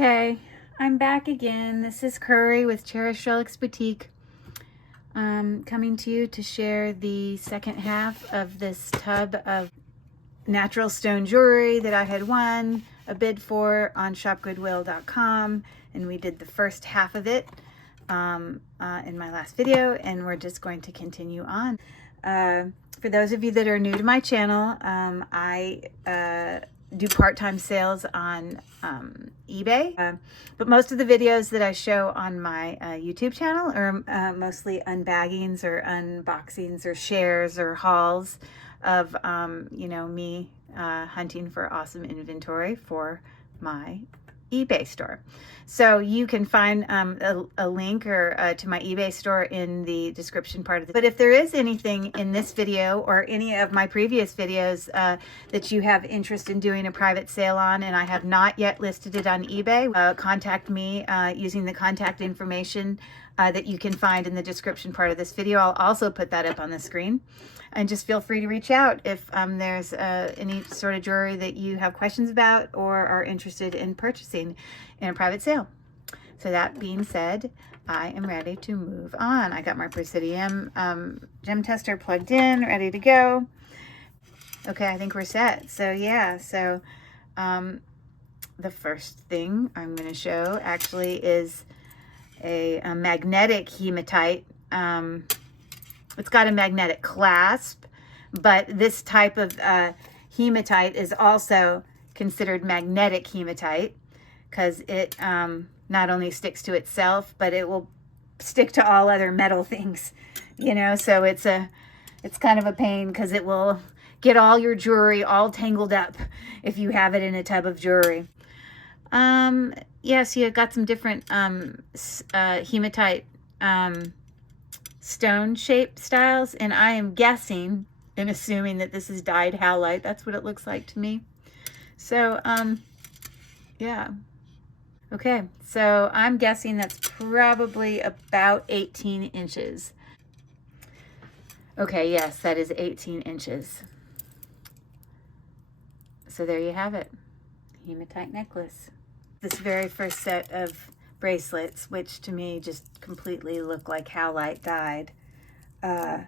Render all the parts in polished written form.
Okay, I'm back again. This is Curry with Cherished Relics Boutique, coming to you to share the second half of this tub of natural stone jewelry that I had won a bid for on shopgoodwill.com, and we did the first half of it in my last video, and we're just going to continue on. For those of you that are new to my channel, I do part-time sales on eBay, but most of the videos that I show on my YouTube channel are mostly unbaggings or unboxings or shares or hauls of me hunting for awesome inventory for my eBay store. So you can find a link or to my eBay store in the description part of the. But if there is anything in this video or any of my previous videos that you have interest in doing a private sale on, and I have not yet listed it on eBay, contact me using the contact information that you can find in the description part of this video. I'll also put that up on the screen. And just feel free to reach out if there's any sort of jewelry that you have questions about or are interested in purchasing in a private sale. So that being said, I am ready to move on. I got my Presidium gem tester plugged in, ready to go. Okay, I think we're set. So yeah, so the first thing I'm going to show actually is a magnetic hematite. It's got a magnetic clasp, but this type of hematite is also considered magnetic hematite because it not only sticks to itself, but it will stick to all other metal things, you know. So it's kind of a pain because it will get all your jewelry all tangled up if you have it in a tub of jewelry. Yeah, so you've got some different hematite stone shaped styles, and I am guessing and assuming that this is dyed howlite. That's what it looks like to me. So yeah, okay, so I'm guessing that's probably about 18 inches. Okay, yes, that is 18 inches. So there you have it, hematite necklace. This very first set of bracelets, which to me just completely look like howlite dyed. I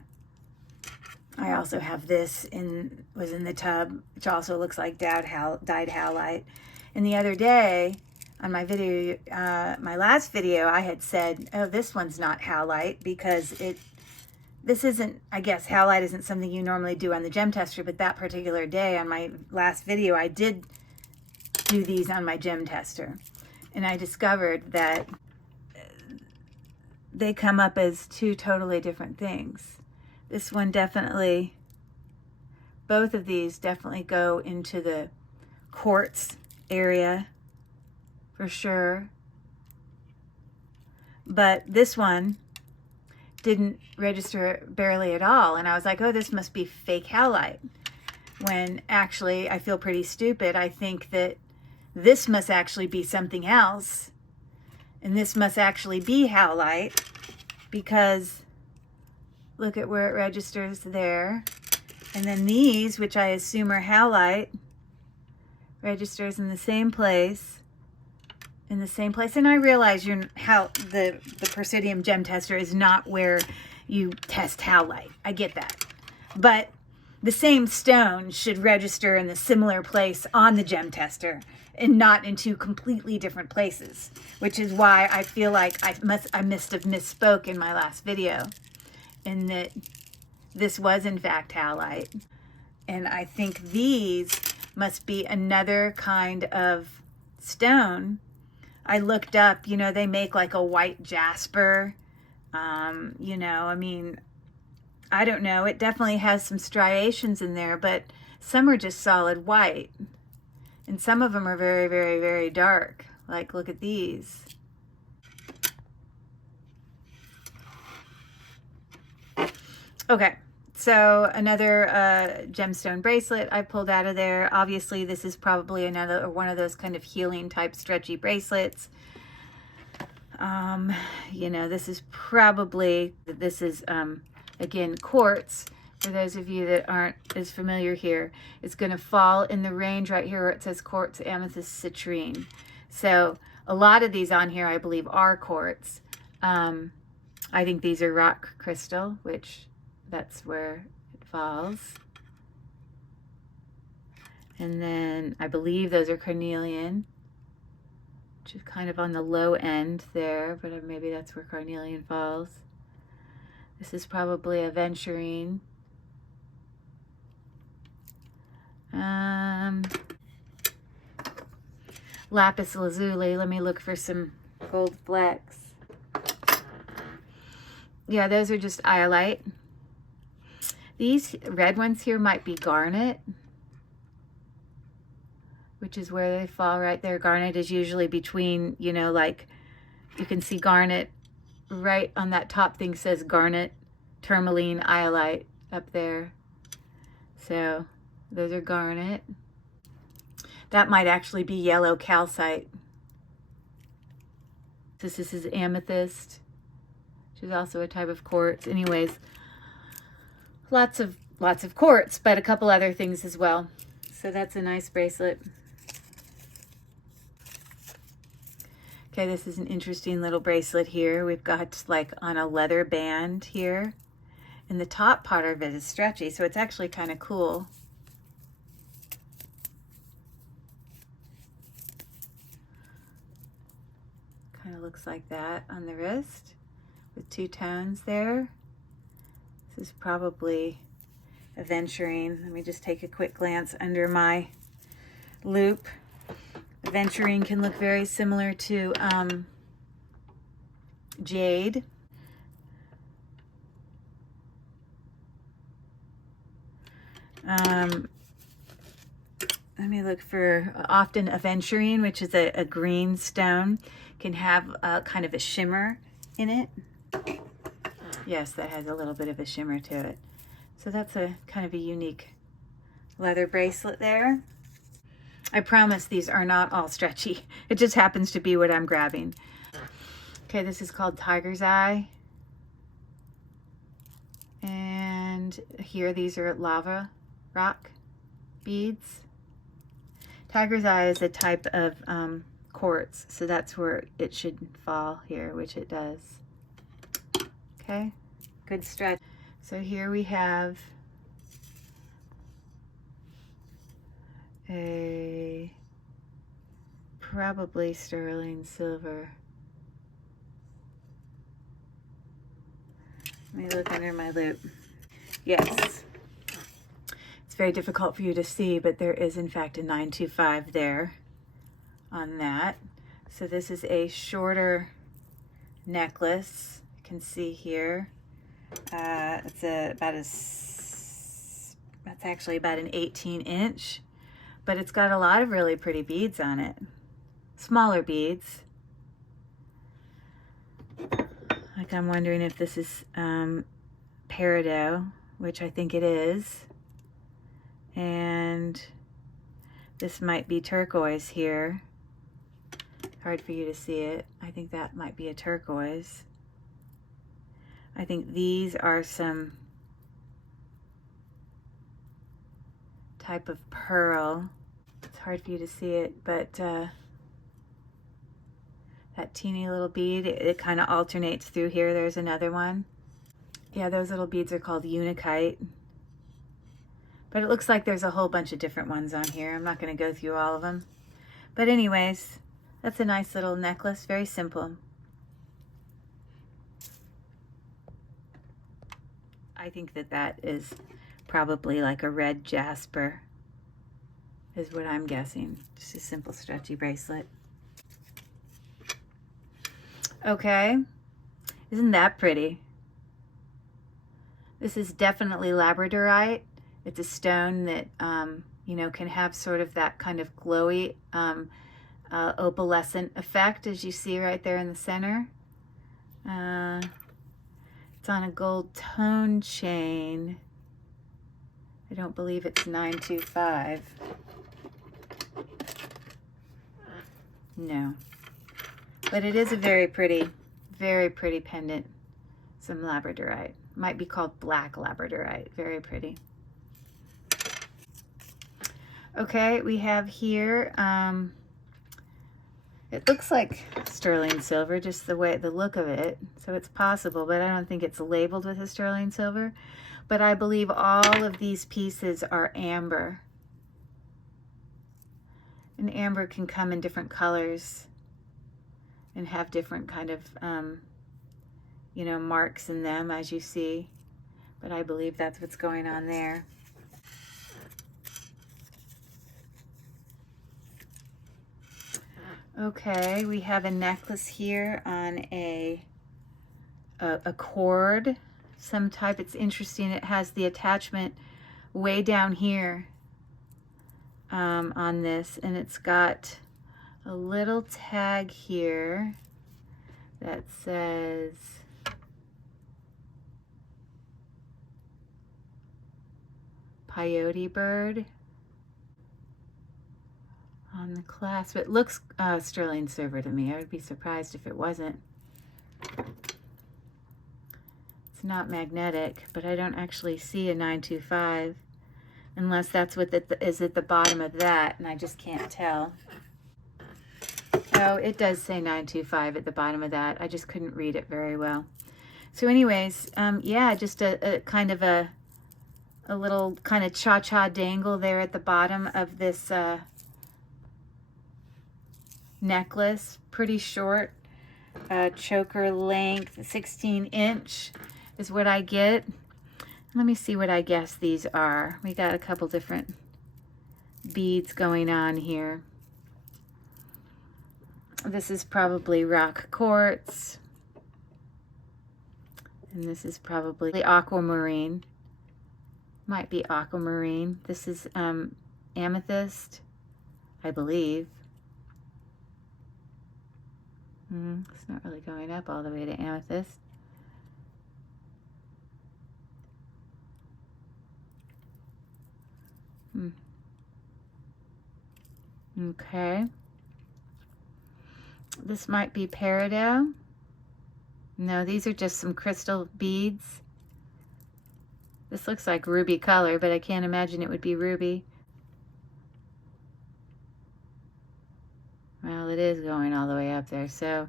also have this was in the tub, which also looks like dyed howlite. And the other day on my video, my last video, I had said, oh, this one's not howlite because this isn't, I guess howlite isn't something you normally do on the gem tester, but that particular day on my last video, I did do these on my gem tester. And I discovered that they come up as two totally different things. This one definitely, both of these definitely go into the quartz area for sure. But this one didn't register barely at all. And I was like, oh, this must be fake howlite. When actually I feel pretty stupid. I think that this must actually be something else, and this must actually be howlite because look at where it registers there. And then these, which I assume are howlite, registers in the same place, and I realize the Presidium gem tester is not where you test howlite. I get that, but the same stone should register in the similar place on the gem tester and not in two completely different places, which is why I feel like I must have misspoke in my last video, in that this was in fact howlite. And I think these must be another kind of stone. I looked up, you know, they make like a white jasper, you know, I mean, I don't know, it definitely has some striations in there, but some are just solid white. And some of them are very, very, very dark. Like, look at these. Okay, so another gemstone bracelet I pulled out of there. Obviously, this is probably one of those kind of healing type stretchy bracelets. You know, this is again, quartz. For those of you that aren't as familiar here, it's going to fall in the range right here where it says quartz, amethyst, citrine. So A lot of these on here, I believe, are quartz. I think these are rock crystal, which that's where it falls. And then I believe those are carnelian, which is kind of on the low end there, but maybe that's where carnelian falls. This is probably aventurine. Lapis lazuli. Let me look for some gold flecks. Yeah, those are just iolite. These red ones here might be garnet, which is where they fall right there. Garnet is usually between, you know, like you can see garnet right on that top thing says garnet, tourmaline, iolite up there. So those are garnet. That might actually be yellow calcite. This is amethyst, which is also a type of quartz. Anyways, lots of quartz, but a couple other things as well. So that's a nice bracelet. Okay, this is an interesting little bracelet here. We've got like on a leather band here, and the top part of it is stretchy, so it's actually kind of cool. Kind of looks like that on the wrist with two tones there. This is probably aventurine. Let me just take a quick glance under my loop. Aventurine can look very similar to jade. Let me look for, often aventurine, which is a green stone, can have kind of a shimmer in it. Yes, that has a little bit of a shimmer to it. So that's a kind of a unique leather bracelet there. I promise these are not all stretchy. It just happens to be what I'm grabbing. Okay, this is called Tiger's Eye. And here, these are lava rock beads. Tiger's Eye is a type of quartz, so that's where it should fall here, which it does. Okay, good stretch. So here we have a probably sterling silver. Let me look under my loop. Yes. It's very difficult for you to see, but there is in fact a 925 there on that. So this is a shorter necklace. You can see here. It's that's actually about an 18-inch, but it's got a lot of really pretty beads on it. Smaller beads. Like I'm wondering if this is peridot, which I think it is. And this might be turquoise here. Hard for you to see it. I think that might be a turquoise. I think these are some type of pearl. It's hard for you to see it, but that teeny little bead, it kind of alternates through here. There's another one. Yeah, those little beads are called unikite. But it looks like there's a whole bunch of different ones on here. I'm not going to go through all of them. But anyways, that's a nice little necklace. Very simple. I think that that is probably like a red jasper, is what I'm guessing. Just a simple stretchy bracelet. Okay, isn't that pretty? This is definitely labradorite. It's a stone that, you know, can have sort of that kind of glowy, opalescent effect, as you see right there in the center. It's on a gold tone chain. I don't believe it's 925. No. But it is a very pretty pendant. Some labradorite. Might be called black labradorite. Very pretty. Okay, we have here It looks like sterling silver, just the look of it. So it's possible, but I don't think it's labeled with a sterling silver. But I believe all of these pieces are amber. And amber can come in different colors and have different kind of, you know, marks in them, as you see. But I believe that's what's going on there. Okay, we have a necklace here on a cord, some type. It's interesting. It has the attachment way down here on this, and it's got a little tag here that says Peyote Bird on the clasp. It looks sterling silver to me. I would be surprised if it wasn't. It's not magnetic, but I don't actually see a 925 unless that's what is at the bottom of that, and I just can't tell. Oh, it does say 925 at the bottom of that. I just couldn't read it very well. So anyways, yeah, just a kind of a little kind of cha-cha dangle there at the bottom of this necklace. Pretty short, choker length, 16-inch is what I get. Let me see what I guess these are. We got a couple different beads going on here. This is probably rock quartz. And this is probably aquamarine. Might be aquamarine. This is amethyst, I believe. It's not really going up all the way to amethyst. Okay. This might be peridot. No, these are just some crystal beads. This looks like ruby color, but I can't imagine it would be ruby. Well, it is going all the way up there, so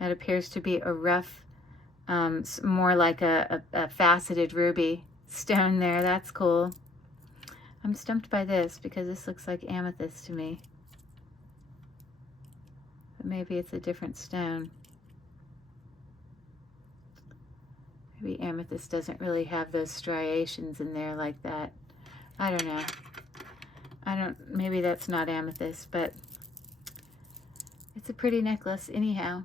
that appears to be a rough, more like a faceted ruby stone there. That's cool. I'm stumped by this because this looks like amethyst to me. But maybe it's a different stone. Maybe amethyst doesn't really have those striations in there like that. I don't know. Maybe that's not amethyst, but it's a pretty necklace anyhow.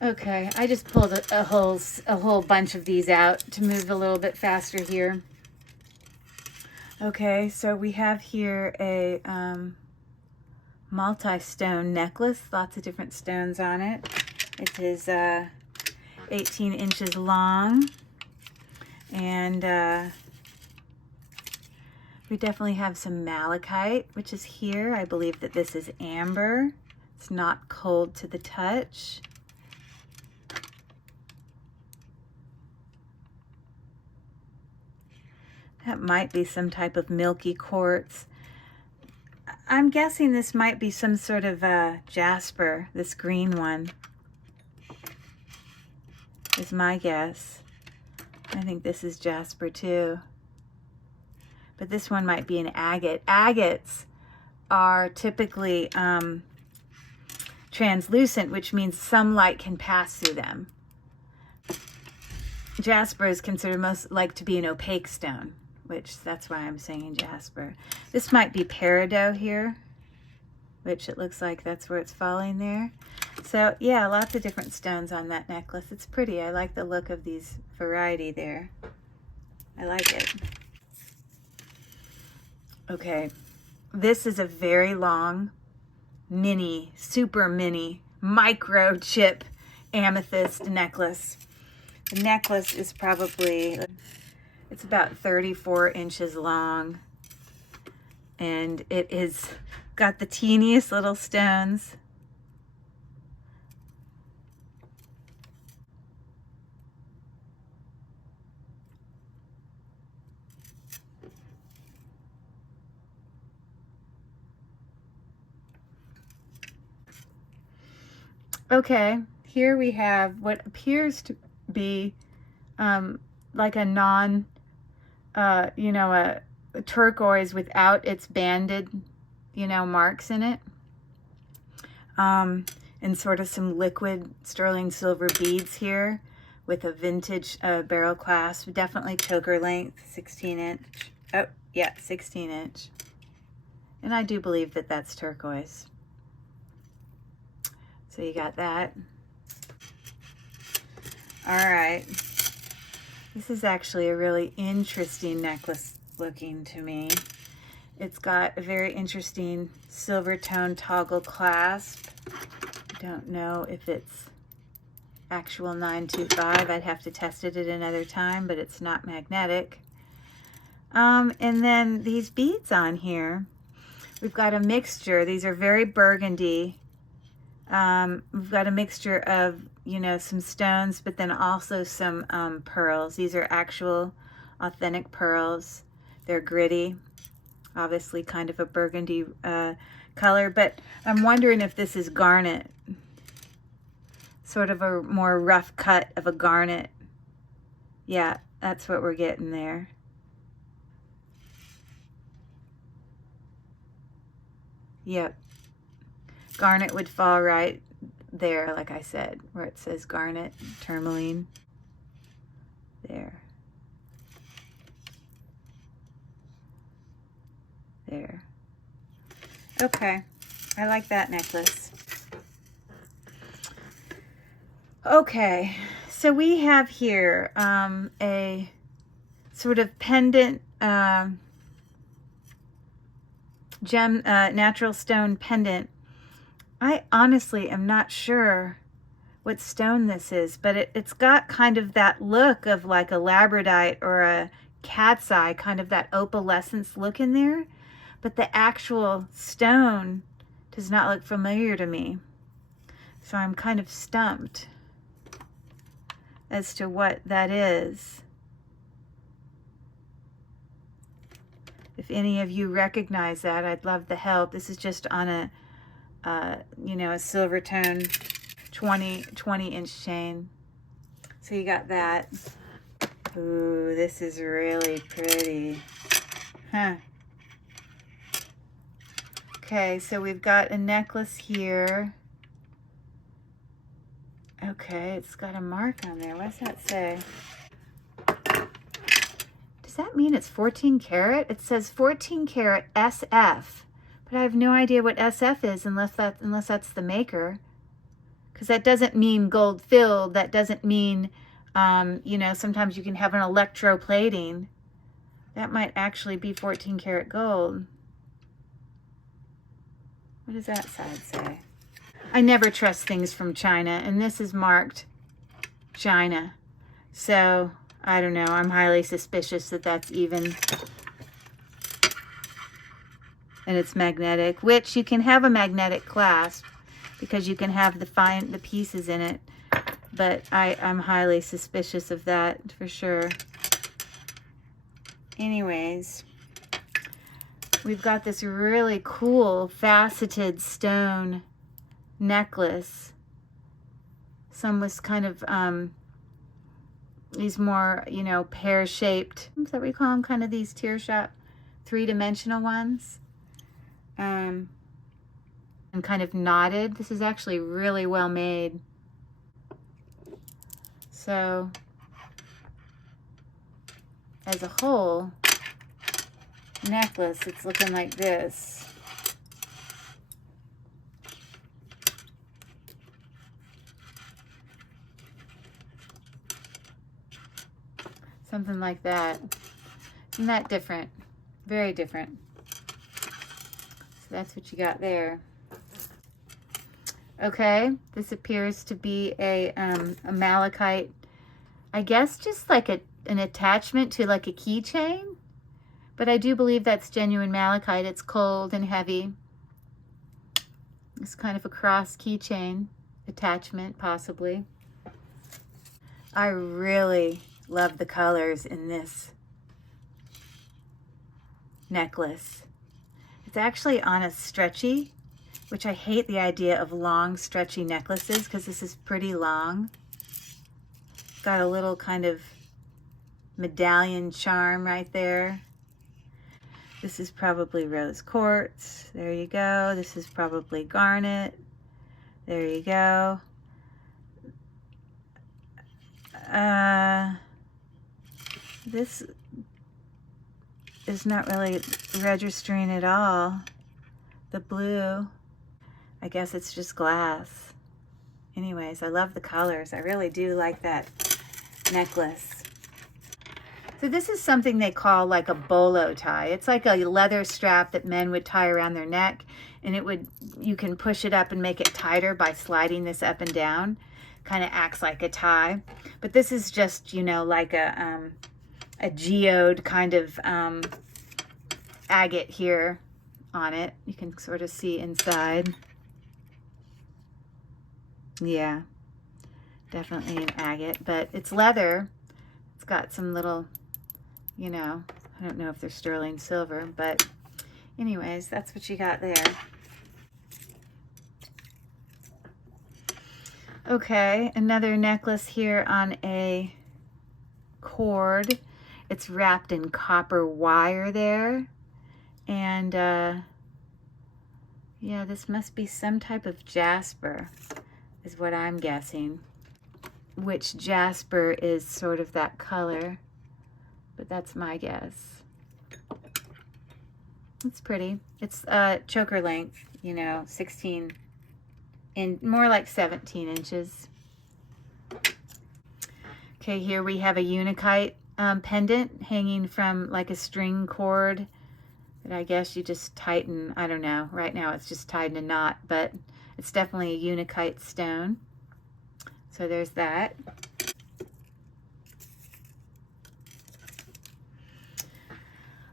Okay, I just pulled a whole bunch of these out to move a little bit faster here. Okay, so we have here a multi-stone necklace, lots of different stones on it. It is 18 inches long, and we definitely have some malachite, which is here. I believe that this is amber. It's not cold to the touch. That might be some type of milky quartz. I'm guessing this might be some sort of jasper, this green one is my guess. I think this is jasper too. But this one might be an agate. Agates are typically translucent, which means some light can pass through them. Jasper is considered most like to be an opaque stone, which that's why I'm saying jasper. This might be peridot here, which it looks like that's where it's falling there. So yeah, lots of different stones on that necklace. It's pretty. I like the look of these variety there. I like it. Okay, this is a very long, mini, super mini, micro chip amethyst necklace. The necklace is probably, it's about 34 inches long, and it is got the teeniest little stones. Okay, here we have what appears to be like a non, you know, a turquoise without its banded, you know, marks in it. And sort of some liquid sterling silver beads here with a vintage barrel clasp. Definitely choker length, 16 inch. Oh, yeah, 16 inch. And I do believe that that's turquoise. So you got that. All right. This is actually a really interesting necklace looking to me. It's got a very interesting silver tone toggle clasp. I don't know if it's actual 925. I'd have to test it at another time, but it's not magnetic. And then these beads on here, we've got a mixture. These are very burgundy. We've got a mixture of, you know, some stones, but then also some pearls. These are actual authentic pearls. They're gritty, obviously kind of a burgundy color, but I'm wondering if this is garnet, sort of a more rough cut of a garnet. Yeah, that's what we're getting there. Yep. Garnet would fall right there, like I said, where it says garnet, tourmaline. There. There. Okay, I like that necklace. Okay, so we have here a sort of pendant, gem, natural stone pendant. I honestly am not sure what stone this is, but it's got kind of that look of like a labradorite or a cat's eye, kind of that opalescence look in there. But the actual stone does not look familiar to me. So I'm kind of stumped as to what that is. If any of you recognize that, I'd love the help. This is just on a, you know, a silver tone 20-inch chain. So you got that. Ooh, this is really pretty. Huh. Okay, so we've got a necklace here. Okay, it's got a mark on there. What does that say? Does that mean it's 14 karat? It says 14 karat SF, but I have no idea what SF is unless that's the maker. Because that doesn't mean gold filled. That doesn't mean, you know, sometimes you can have an electroplating. That might actually be 14 karat gold. What does that side say? I never trust things from China, and this is marked China. So, I don't know. I'm highly suspicious that that's even. And it's magnetic, which you can have a magnetic clasp because you can have the pieces in it. But I'm highly suspicious of that for sure. Anyways, we've got this really cool faceted stone necklace. Some was kind of these more, you know, pear-shaped, is that what we call them? Kind of these tear shop, three-dimensional ones. And kind of knotted. This is actually really well made. So, as a whole necklace, it's looking like this. Something like that. Isn't that different? Very different. So that's what you got there. Okay, this appears to be a malachite, I guess just like an attachment to like a keychain, but I do believe that's genuine malachite. It's cold and heavy. It's kind of a cross keychain attachment, possibly. I really love the colors in this necklace. It's actually on a stretchy which I hate the idea of long stretchy necklaces because this is pretty long. Got a little kind of medallion charm right there. This is probably rose quartz. There you go. This is probably garnet. There you go. This is not really registering at all. The blue, I guess it's just glass. Anyways, I love the colors. I really do like that necklace. So this is something they call like a bolo tie. It's like a leather strap that men would tie around their neck, and you can push it up and make it tighter by sliding this up and down. Kind of acts like a tie. But this is just, you know, like a geode kind of agate here on it. You can sort of see inside. Yeah, definitely an agate, but it's leather. It's got some little, you know, I don't know if they're sterling silver, but anyways, that's what you got there. Okay, another necklace here on a cord. It's wrapped in copper wire there. And yeah, this must be some type of jasper, is what I'm guessing. Which jasper is sort of that color, but that's my guess. It's pretty. It's choker length, you know, 16 and more like 17 inches. Okay, here we have a unakite pendant hanging from like a string cord that I guess you just tighten. I don't know. Right now it's just tied in a knot, but it's definitely a unakite stone. So there's that.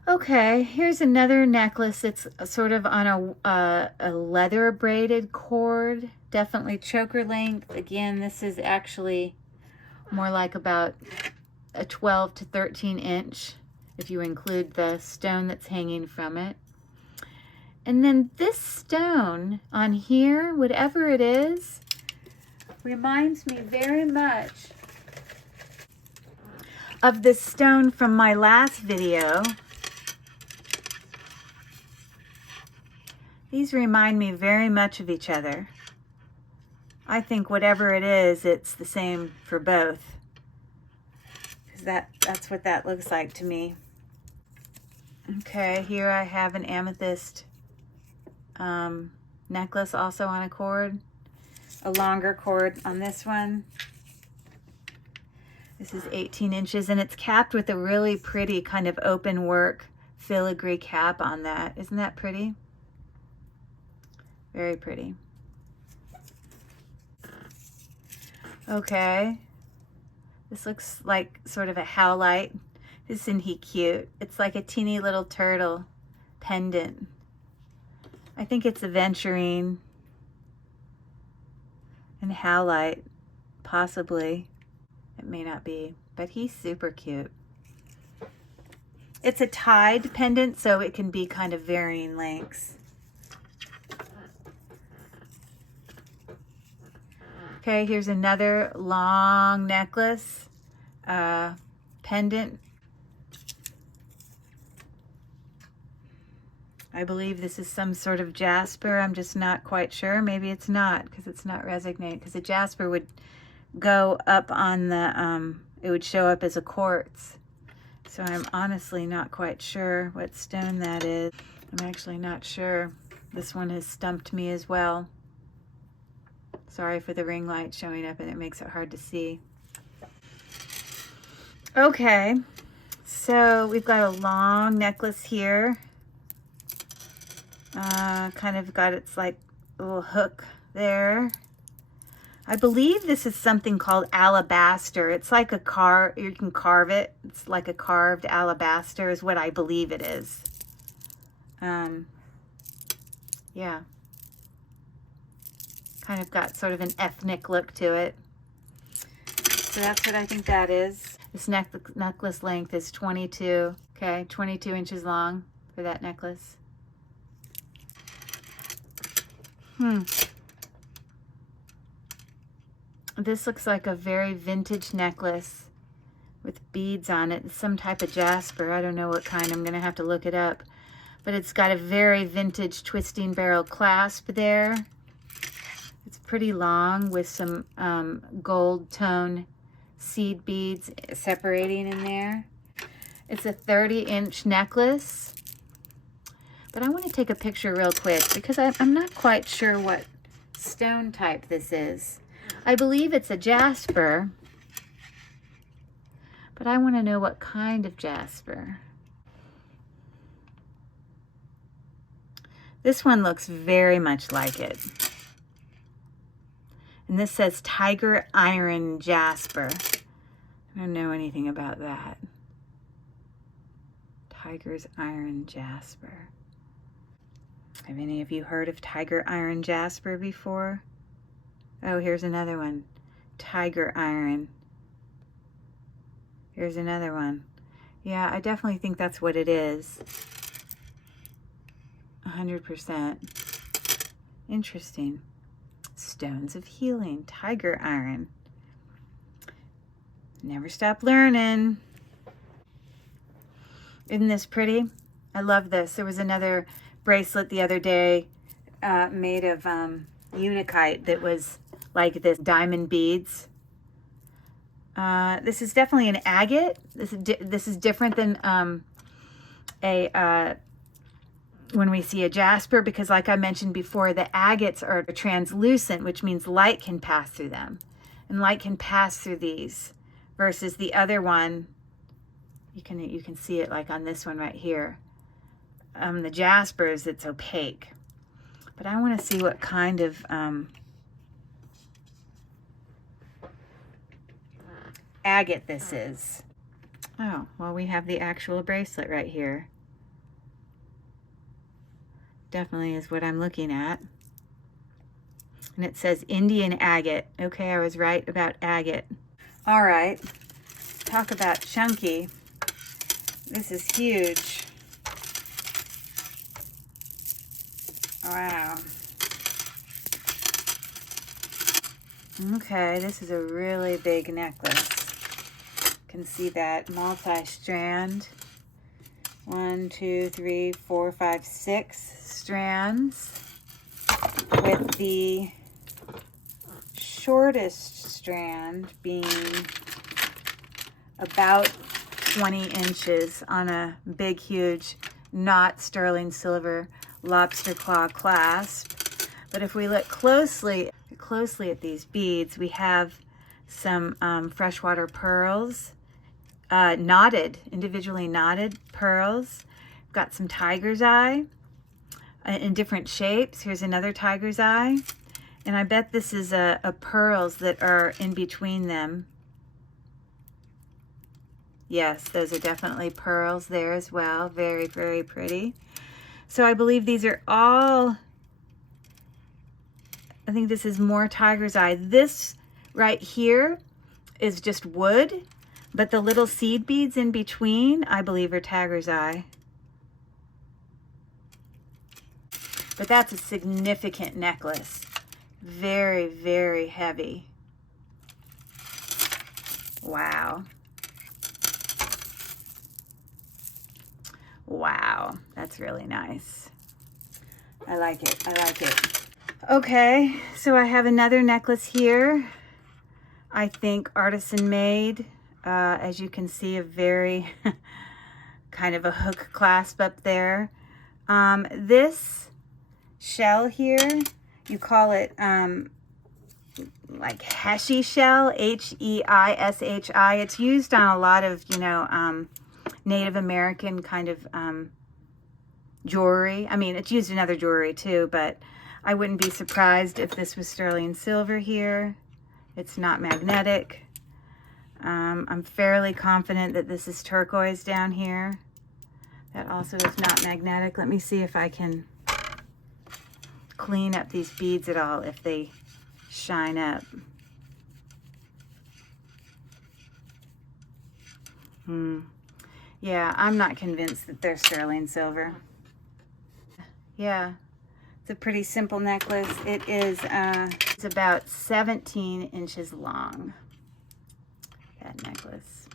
Okay, here's another necklace. It's sort of on a leather braided cord, definitely choker length. Again, this is actually more like about a 12 to 13 inch if you include the stone that's hanging from it. And then this stone on here, whatever it is, reminds me very much of the stone from my last video. These remind me very much of each other. I think whatever it is, it's the same for both. Because that's what that looks like to me. Okay, here I have an amethyst necklace also on a cord. A longer cord on this one. This is 18 inches and it's capped with a really pretty kind of open work filigree cap on that. Isn't that pretty? Very pretty. Okay. This looks like sort of a howlite. Isn't he cute? It's like a teeny little turtle pendant. I think it's aventurine and howlite, possibly. It may not be, but he's super cute. It's a tied pendant, so it can be kind of varying lengths. Okay, here's another long necklace, pendant. I believe this is some sort of jasper. I'm just not quite sure. Maybe it's not because it's not resonate. Because the jasper would go up on the, it would show up as a quartz. So I'm honestly not quite sure what stone that is. I'm actually not sure. This one has stumped me as well. Sorry for the ring light showing up and it makes it hard to see. Okay, so we've got a long necklace here. Kind of got its like little hook there. I believe this is something called alabaster. It's like a you can carve it. It's like a carved alabaster is what I believe it is. Yeah. Kind of got sort of an ethnic look to it. So that's what I think that is. This necklace length is 22, okay, 22 inches long for that necklace. This looks like a very vintage necklace with beads on it. It's some type of jasper. I don't know what kind. I'm going to have to look it up. But it's got a very vintage twisting barrel clasp there. It's pretty long with some gold tone seed beads separating in there. It's a 30-inch necklace. But I want to take a picture real quick because I'm not quite sure what stone type this is. I believe it's a jasper, but I want to know what kind of jasper. This one looks very much like it. And this says Tiger Iron Jasper. I don't know anything about that. Tiger's Iron Jasper. Have any of you heard of Tiger Iron Jasper before? Oh, here's another one. Tiger Iron. Here's another one. Yeah, I definitely think that's what it is. 100%. Interesting. Stones of Healing. Tiger Iron. Never stop learning. Isn't this pretty? I love this. There was another bracelet the other day made of unakite that was like this diamond beads. This is definitely an agate. This is different than when we see a jasper, because like I mentioned before, the agates are translucent, which means light can pass through them, and light can pass through these, versus the other one, you can see it like on this one right here. The jaspers, it's opaque. But I want to see what kind of agate this is. Oh, well, we have the actual bracelet right here. Definitely is what I'm looking at. And it says Indian agate. Okay, I was right about agate. All right, talk about chunky. This is huge. Wow. Okay, this is a really big necklace. You can see that multi-strand. 1, 2, 3, 4, 5, 6 strands, with the shortest strand being about 20 inches on a big, huge, not sterling silver lobster claw clasp. But if we look closely at these beads, we have some freshwater pearls, individually knotted pearls. We've got some tiger's eye in different shapes. Here's another tiger's eye. And I bet this is a pearls that are in between them. Yes, those are definitely pearls there as well. Very, very pretty. So I believe these are all, I think this is more tiger's eye. This right here is just wood, but the little seed beads in between, I believe, are tiger's eye. But that's a significant necklace. Very, very heavy. Wow. Wow, that's really nice. I like it, I like it. Okay, so I have another necklace here. I think artisan made. As you can see, a very kind of a hook clasp up there. This shell here, you call it like Heshi shell, H-E-I-S-H-I. It's used on a lot of, Native American kind of jewelry. I mean, it's used in other jewelry too, but I wouldn't be surprised if this was sterling silver here. It's not magnetic. I'm fairly confident that this is turquoise down here. That also is not magnetic. Let me see if I can clean up these beads at all, if they shine up. Yeah, I'm not convinced that they're sterling silver. Yeah, It's a pretty simple necklace. It is it's about 17 inches long, that necklace.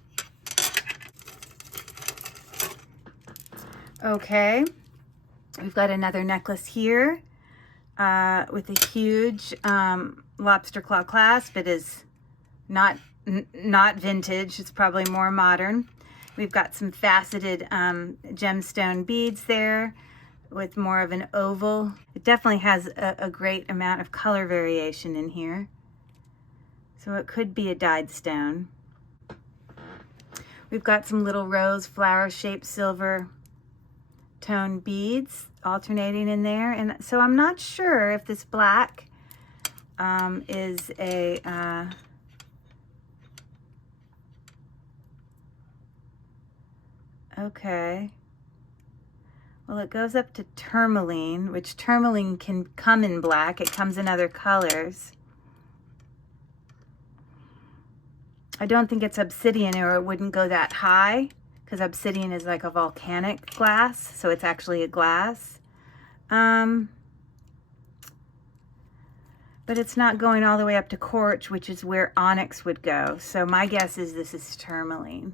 Okay, we've got another necklace here with a huge lobster claw clasp. It is not vintage, it's probably more modern. We've got some faceted gemstone beads there with more of an oval. It definitely has a great amount of color variation in here. So it could be a dyed stone. We've got some little rose flower shaped silver tone beads alternating in there. And so I'm not sure if this black is a okay. Well, it goes up to tourmaline, which tourmaline can come in black. It comes in other colors. I don't think it's obsidian, or it wouldn't go that high, because obsidian is like a volcanic glass, so it's actually a glass. But it's not going all the way up to quartz, which is where onyx would go. So my guess is this is tourmaline.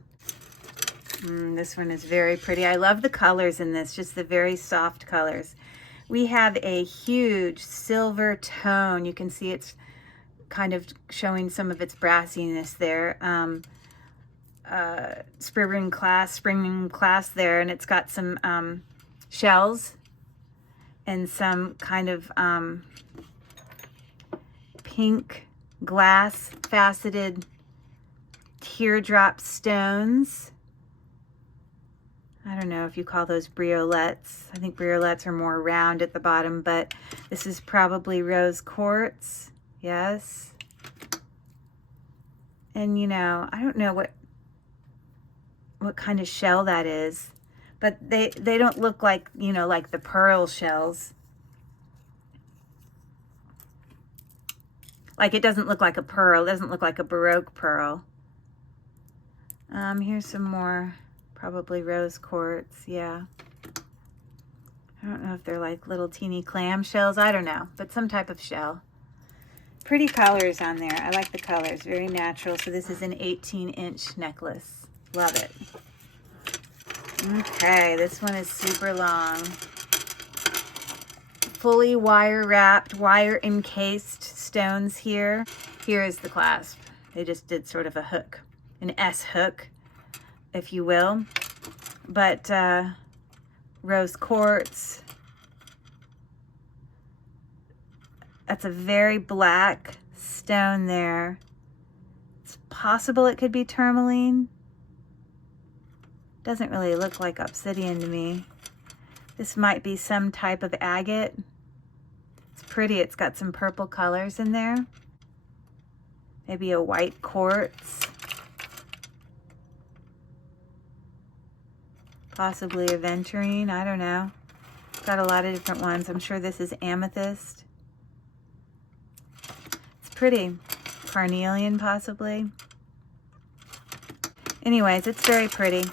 This one is very pretty. I love the colors in this, just the very soft colors. We have a huge silver tone. You can see it's kind of showing some of its brassiness there. Spring glass there, and it's got some shells and some kind of pink glass faceted teardrop stones. I don't know if you call those briolettes. I think briolettes are more round at the bottom, but this is probably rose quartz. Yes. And you know, I don't know what kind of shell that is, but they don't look like, you know, like the pearl shells. Like, it doesn't look like a pearl. It doesn't look like a Baroque pearl. Here's some more. Probably rose quartz, yeah. I don't know if they're like little teeny clam shells. I don't know, but some type of shell. Pretty colors on there. I like the colors, very natural. So this is an 18-inch necklace. Love it. Okay, this one is super long. Fully wire wrapped, wire encased stones here. Here is the clasp. They just did sort of a hook, an S hook, if you will. But rose quartz. That's a very black stone there. It's possible it could be tourmaline. Doesn't really look like obsidian to me. This might be some type of agate. It's pretty. It's got some purple colors in there. Maybe a white quartz. Possibly aventurine, I don't know. It's got a lot of different ones. I'm sure this is amethyst. It's pretty. Carnelian, possibly. Anyways, it's very pretty.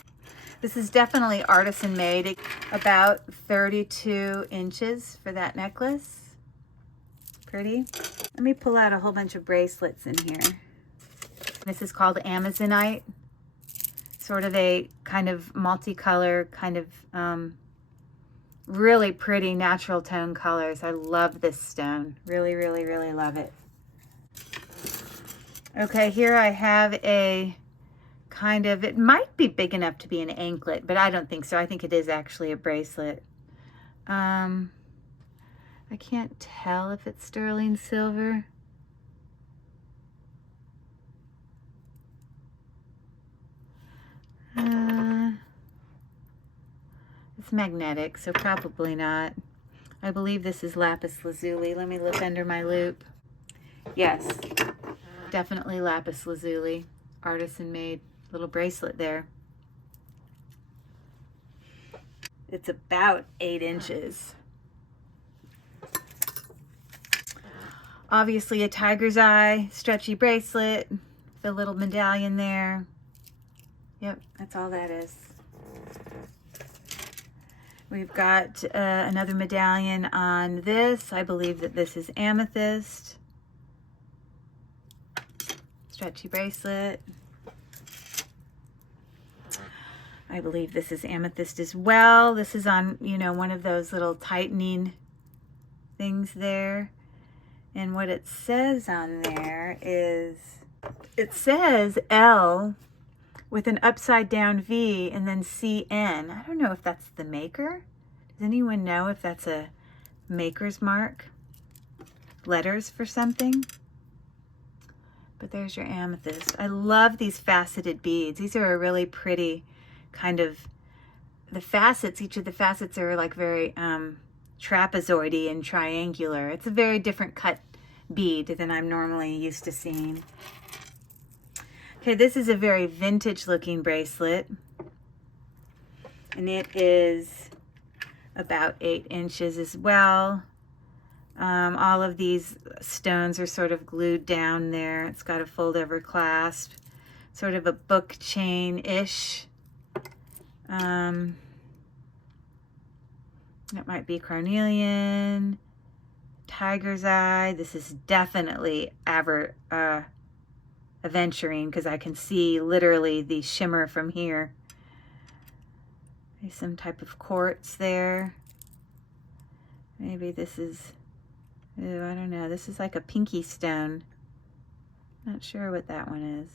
This is definitely artisan made. About 32 inches for that necklace. Pretty. Let me pull out a whole bunch of bracelets in here. This is called Amazonite. Sort of a kind of multicolor, kind of really pretty natural tone colors. I love this stone. Really, really, really love it. Okay, here I have a kind of, it might be big enough to be an anklet, but I don't think so. I think it is actually a bracelet. I can't tell if it's sterling silver. It's magnetic, so probably not. I believe this is lapis lazuli. Let me look under my loop. Yes, definitely lapis lazuli. Artisan made little bracelet there. It's about 8 inches. Obviously a tiger's eye, stretchy bracelet, the little medallion there. Yep, that's all that is. We've got another medallion on this. I believe that this is amethyst. Stretchy bracelet. I believe this is amethyst as well. This is on, you know, one of those little tightening things there. And what it says on there is, it says L with an upside down V and then CN. I don't know if that's the maker. Does anyone know if that's a maker's mark? Letters for something? But there's your amethyst. I love these faceted beads. These are a really pretty kind of, the facets, each of the facets are like very trapezoidy and triangular. It's a very different cut bead than I'm normally used to seeing. Okay, this is a very vintage looking bracelet, and it is about 8 inches as well. All of these stones are sort of glued down there. It's got a fold over clasp, sort of a book chain-ish. It might be carnelian, tiger's eye. This is definitely aventurine because I can see literally the shimmer from here. There's some type of quartz there. Maybe this is, I don't know. This is like a pinky stone. Not sure what that one is.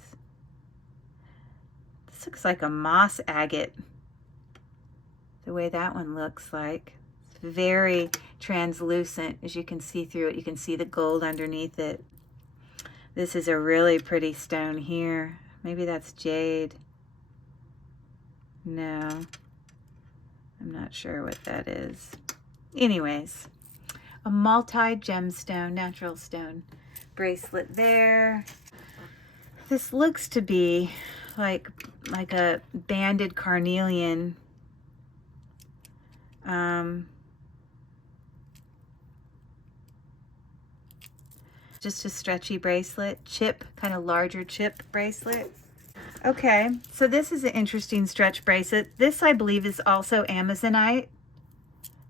This looks like a moss agate, the way that one looks like. It's very translucent. As you can see through it, you can see the gold underneath it. This is a really pretty stone here. Maybe that's jade. No, I'm not sure what that is. Anyways, a multi-gemstone, natural stone bracelet there. This looks to be like a banded carnelian. Just a stretchy bracelet, chip, kind of larger chip bracelet. Okay, so this is an interesting stretch bracelet. This, I believe, is also Amazonite.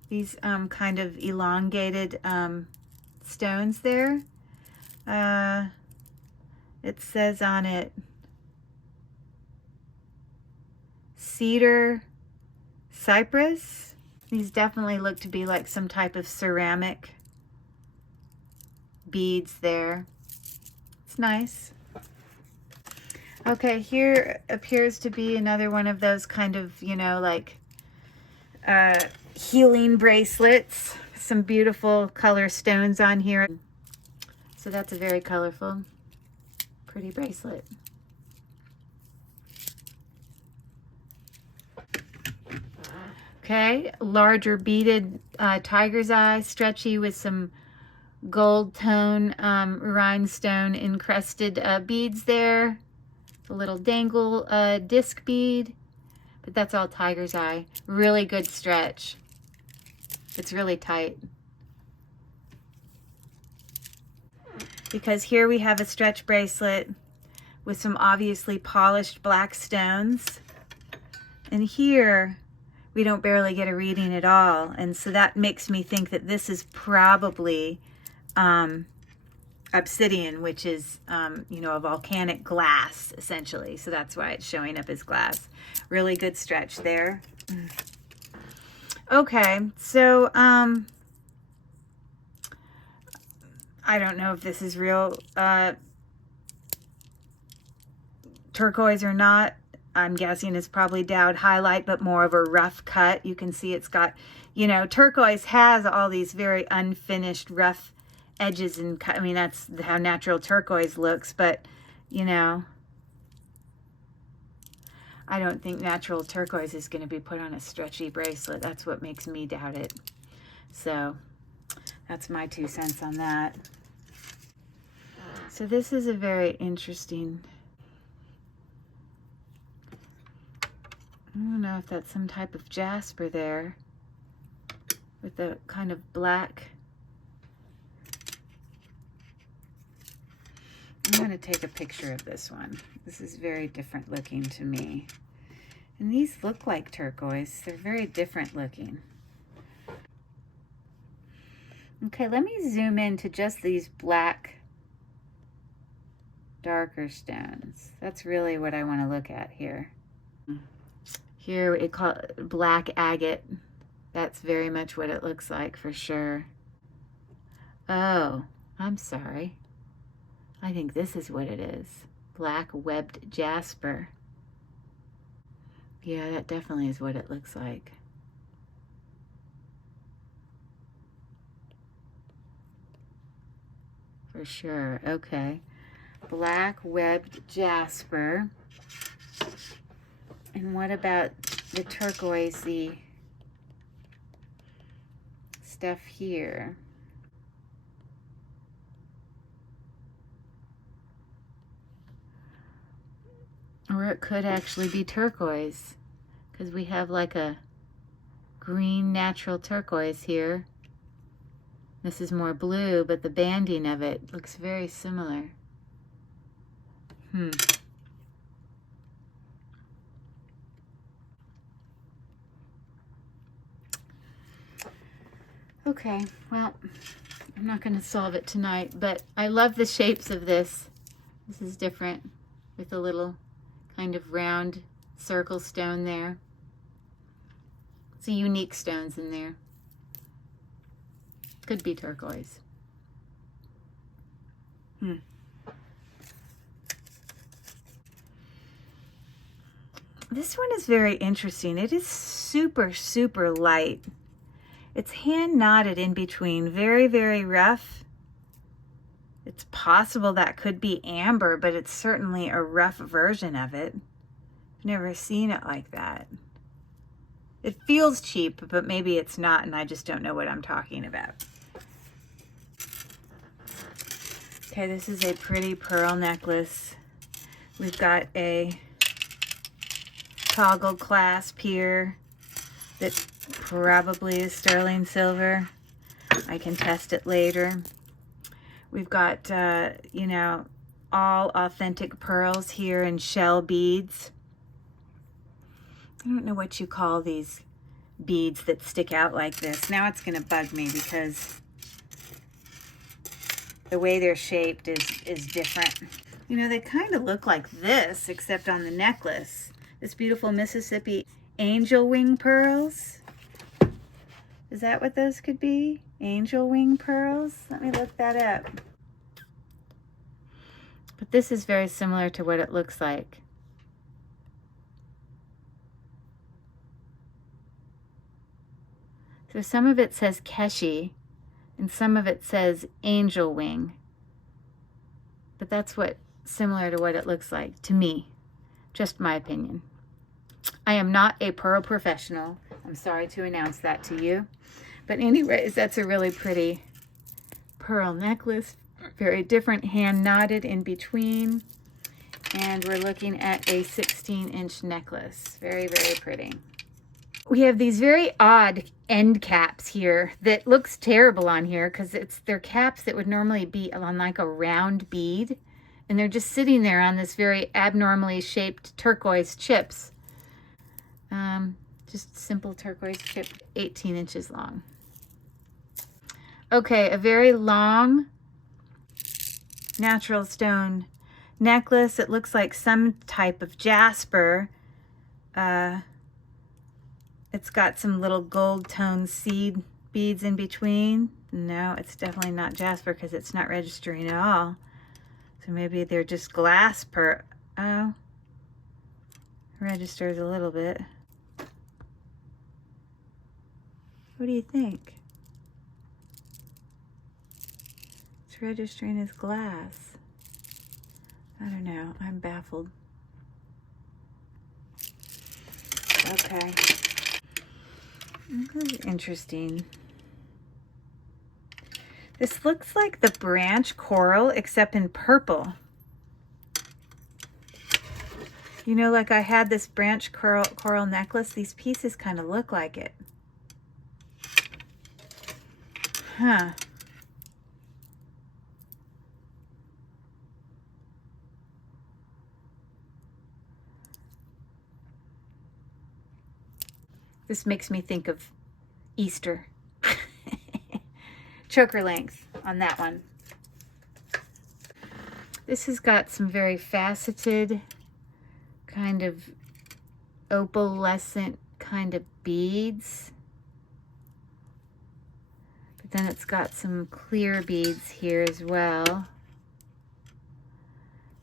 These kind of elongated stones there. It says on it, cedar cypress. These definitely look to be like some type of ceramic beads there. It's nice. Okay, here appears to be another one of those kind of, you know, like healing bracelets. Some beautiful color stones on here. So that's a very colorful, pretty bracelet. Okay, larger beaded tiger's eye, stretchy with some gold tone rhinestone encrusted beads there. A little dangle disc bead, but that's all tiger's eye. Really good stretch. It's really tight. Because here we have a stretch bracelet with some obviously polished black stones. And here we don't barely get a reading at all. And so that makes me think that this is probably obsidian, which is, you know, a volcanic glass, essentially. So that's why it's showing up as glass. Really good stretch there. Okay, so I don't know if this is real turquoise or not. I'm guessing it's probably dowd highlight, but more of a rough cut. You can see it's got, you know, turquoise has all these very unfinished rough edges, and I mean, that's how natural turquoise looks, but, you know, I don't think natural turquoise is going to be put on a stretchy bracelet. That's what makes me doubt it. So that's my 2 cents on that. So this is a very interesting, I don't know if that's some type of jasper there with the kind of black. I'm going to take a picture of this one. This is very different looking to me. And these look like turquoise. They're very different looking. Okay, let me zoom in to just these black, darker stones. That's really what I want to look at here. Here we call it black agate. That's very much what it looks like for sure. Oh, I'm sorry. I think this is what it is. Black webbed jasper. Yeah, that definitely is what it looks like. For sure. Okay. Black webbed jasper. And what about the turquoisey stuff here? Or it could actually be turquoise, because we have like a green natural turquoise here. This is more blue, but the banding of it looks very similar. Okay, well, I'm not going to solve it tonight, but I love the shapes of this. This is different with a little kind of round circle stone there. It's a unique stones in there. Could be turquoise. This one is very interesting. It is super, super light. It's hand knotted in between, very, very rough. It's possible that could be amber, but it's certainly a rough version of it. I've never seen it like that. It feels cheap, but maybe it's not, and I just don't know what I'm talking about. Okay, this is a pretty pearl necklace. We've got a toggle clasp here that probably is sterling silver. I can test it later. We've got, you know, all authentic pearls here and shell beads. I don't know what you call these beads that stick out like this. Now it's going to bug me because the way they're shaped is different. You know, they kind of look like this, except on the necklace. This beautiful Mississippi angel wing pearls. Is that what those could be? Angel wing pearls? Let me look that up. But this is very similar to what it looks like. So some of it says Keshi, and some of it says angel wing. But that's what similar to what it looks like to me. Just my opinion. I am not a pearl professional. I'm sorry to announce that to you. But anyways, that's a really pretty pearl necklace. Very different, hand knotted in between. And we're looking at a 16-inch necklace. Very, very pretty. We have these very odd end caps here that looks terrible on here because they're caps that would normally be on like a round bead. And they're just sitting there on this very abnormally shaped turquoise chips. Just simple turquoise chip, 18 inches long. Okay, a very long natural stone necklace. It looks like some type of jasper. It's got some little gold tone seed beads in between. No, it's definitely not jasper because it's not registering at all. So maybe they're just glass per, oh, registers a little bit. What do you think? It's registering as glass. I don't know, I'm baffled. Okay. This is interesting. This looks like the branch coral, except in purple. You know, like I had this branch coral necklace. These pieces kind of look like it. Huh. This makes me think of Easter. choker length on that one. This has got some very faceted, kind of opalescent kind of beads. But then it's got some clear beads here as well.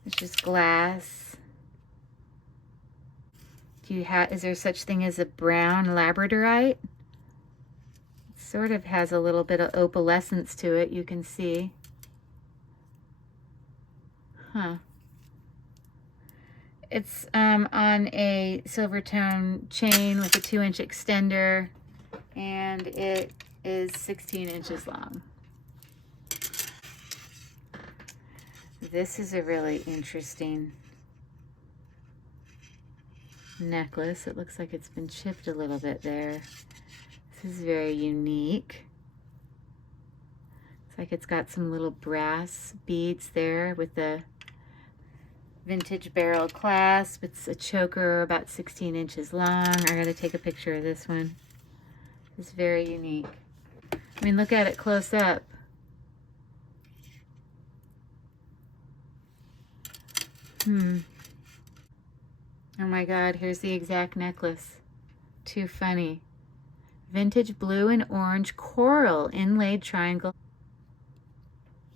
It's just glass. Is there such thing as a brown labradorite? It sort of has a little bit of opalescence to it, you can see. Huh. It's on a silver tone chain with a 2-inch extender, and it is 16 inches long. This is a really interesting necklace. It looks like it's been chipped a little bit there. This is very unique. It's like it's got some little brass beads there with the vintage barrel clasp. It's a choker about 16 inches long. I gotta take a picture of this one. It's very unique. I mean, look at it close up. Oh my God, here's the exact necklace. Too funny. Vintage blue and orange coral inlaid triangle.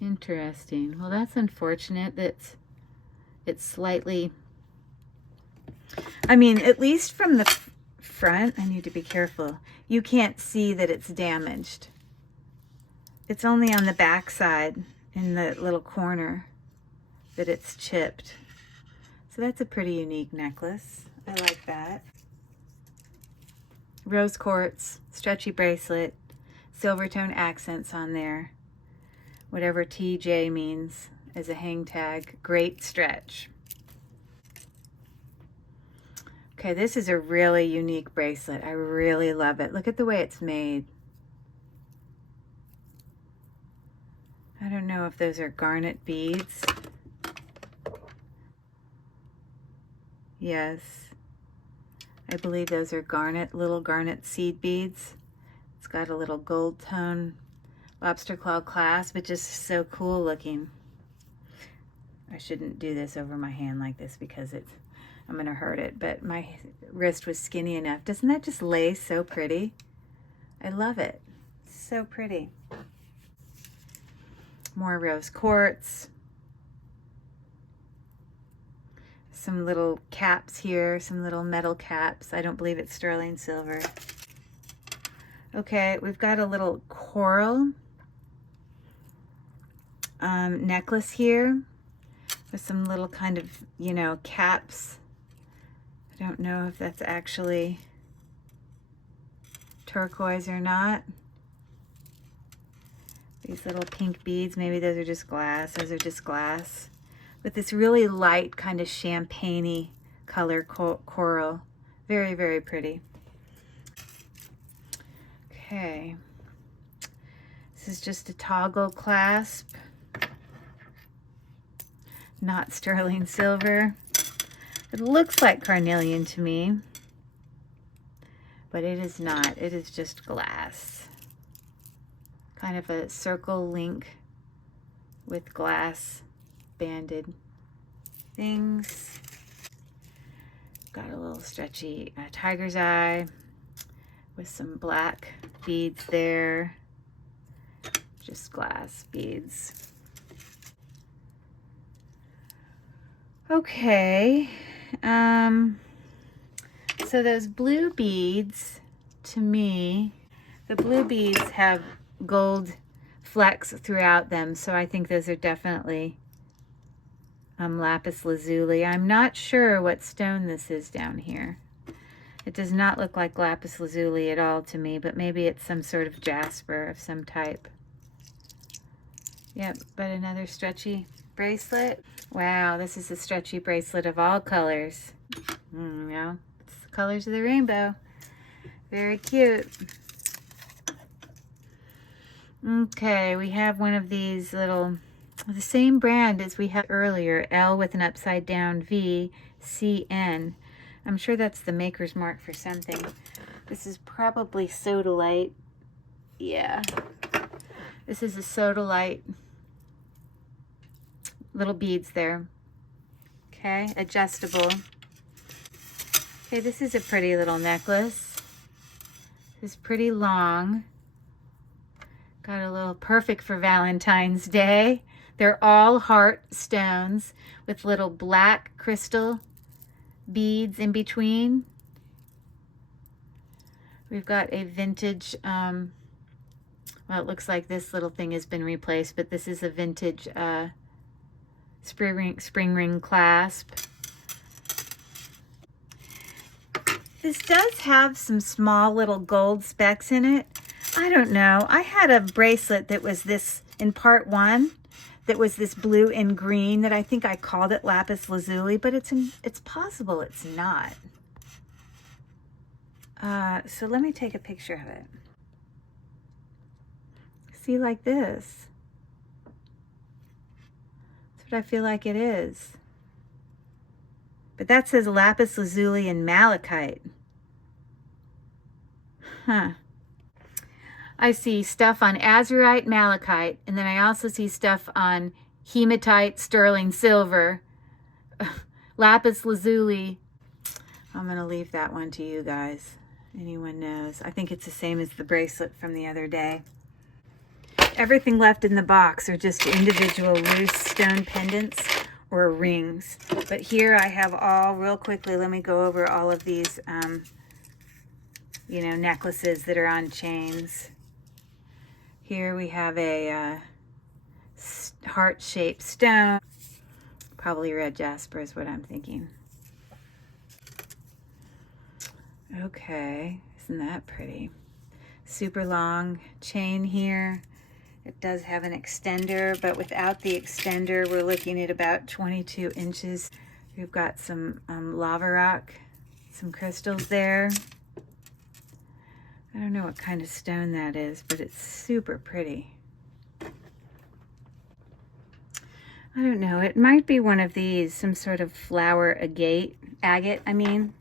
Interesting. Well, that's unfortunate that it's slightly, I mean, at least from the front, I need to be careful. You can't see that it's damaged. It's only on the back side in the little corner that it's chipped. So that's a pretty unique necklace. I like that. Rose quartz, stretchy bracelet, silver tone accents on there. Whatever TJ means as a hang tag. Great stretch. Okay, this is a really unique bracelet. I really love it. Look at the way it's made. I don't know if those are garnet beads. Yes, I believe those are garnet, little garnet seed beads. It's got a little gold tone lobster claw clasp, but just so cool looking. I shouldn't do this over my hand like this because I'm gonna hurt it, but my wrist was skinny enough. Doesn't that just lay so pretty? I love it. So pretty. More rose quartz. Some little caps here, some little metal caps. I don't believe it's sterling silver. Okay, we've got a little coral necklace here with some little kind of, you know, caps. I don't know if that's actually turquoise or not. These little pink beads, maybe those are just glass. Those are just glass. With this really light kind of champagne-y color coral. Very, very pretty. Okay. This is just a toggle clasp. Not sterling silver. It looks like carnelian to me, but it is not. It is just glass. Kind of a circle link with glass banded things. Got a little stretchy tiger's eye with some black beads there. Just glass beads. Okay. So those blue beads, to me, the blue beads have gold flecks throughout them, so I think those are definitely lapis lazuli. I'm not sure what stone this is down here. It does not look like lapis lazuli at all to me, but maybe it's some sort of jasper of some type. Yep, but another stretchy bracelet. Wow, this is a stretchy bracelet of all colors. Yeah, it's the colors of the rainbow. Very cute. Okay, we have one of these little, the same brand as we had earlier, L with an upside down V, CN. I'm sure that's the maker's mark for something. This is probably sodalite. Yeah. This is a sodalite. Little beads there. Okay, adjustable. Okay, this is a pretty little necklace. It's pretty long. Got a little perfect for Valentine's Day. They're all heart stones with little black crystal beads in between. We've got a vintage, well, it looks like this little thing has been replaced, but this is a vintage spring ring clasp. This does have some small little gold specks in it. I don't know. I had a bracelet that was this in part 1 that was this blue and green that I think I called it lapis lazuli, but it's possible it's not. So let me take a picture of it. See, like this. That's what I feel like it is. But that says lapis lazuli and malachite. Huh. I see stuff on azurite, malachite, and then I also see stuff on hematite, sterling silver, lapis lazuli. I'm going to leave that one to you guys. Anyone knows. I think it's the same as the bracelet from the other day. Everything left in the box are just individual loose stone pendants or rings. But here I have all, real quickly, let me go over all of these, you know, necklaces that are on chains. Here we have a heart-shaped stone. Probably red jasper is what I'm thinking. Okay, isn't that pretty? Super long chain here. It does have an extender, but without the extender, we're looking at about 22 inches. We've got some lava rock, some crystals there. I don't know what kind of stone that is, but it's super pretty. I don't know, it might be one of these, some sort of flower agate, I mean.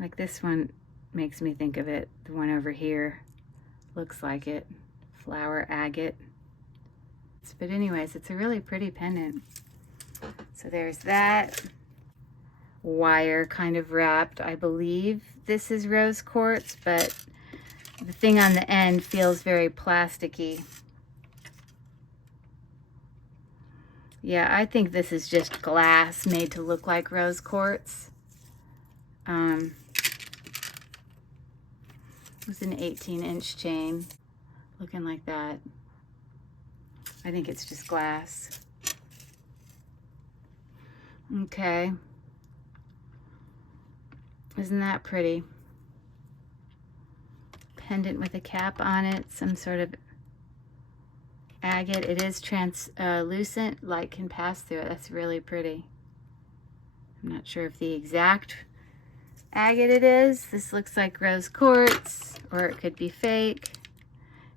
Like this one makes me think of it. The one over here looks like it. Flower agate. But anyways, it's a really pretty pendant. So there's that. Wire kind of wrapped. I believe this is rose quartz, but the thing on the end feels very plasticky. Yeah, I think this is just glass made to look like rose quartz. It's an 18-inch chain, looking like that. I think it's just glass. Okay. Isn't that pretty? Pendant with a cap on it, some sort of agate. It is translucent, light can pass through it. That's really pretty. I'm not sure if the exact agate it is. This looks like rose quartz, or it could be fake.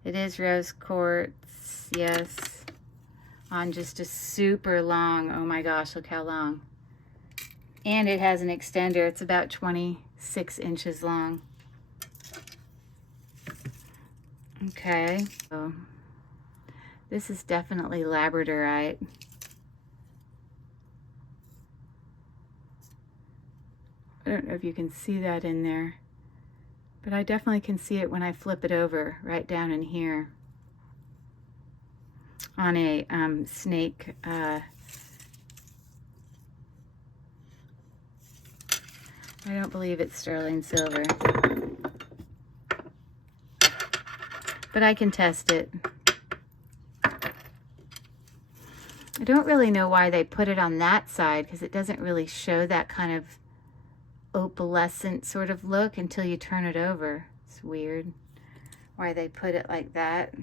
It is rose quartz, yes. On just a super long, oh my gosh, look how long. And it has an extender. It's about 26 inches long. Okay, so this is definitely labradorite. I don't know if you can see that in there, but I definitely can see it when I flip it over right down in here on a snake. I don't believe it's sterling silver, but I can test it. I don't really know why they put it on that side, because it doesn't really show that kind of opalescent sort of look until you turn it over. It's weird why they put it like that.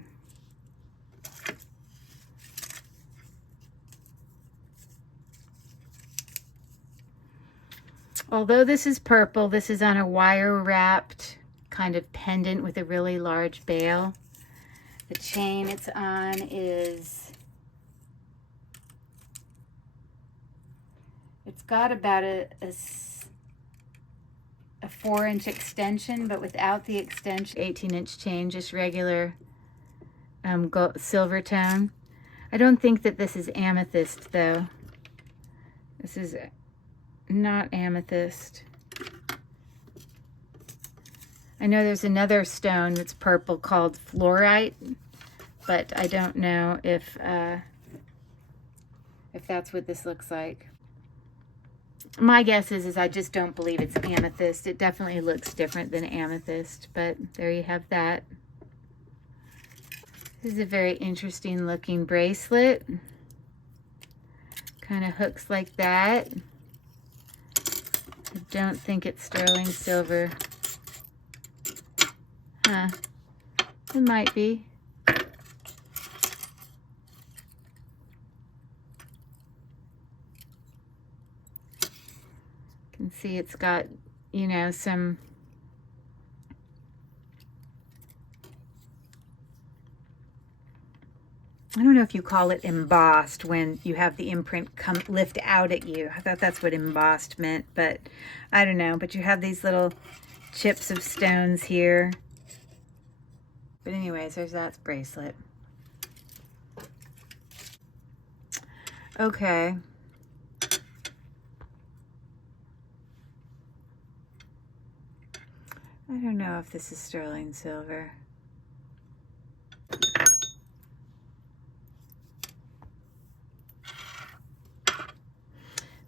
Although this is purple, this is on a wire wrapped kind of pendant with a really large bail. The chain it's on is, it's got about a a 4-inch extension, but without the extension. 18-inch chain, just regular silver tone. I don't think that this is amethyst though. This is not amethyst. I know there's another stone that's purple called fluorite, but I don't know if that's what this looks like. My guess is I just don't believe it's amethyst. It definitely looks different than amethyst, but there you have that. This is a very interesting looking bracelet. Kind of hooks like that. I don't think it's sterling silver. Huh. It might be. You can see it's got, you know, some I don't know if you call it embossed when you have the imprint lift out at you. I thought that's what embossed meant, but I don't know. But you have these little chips of stones here. But anyways, there's that bracelet. Okay. I don't know if this is sterling silver.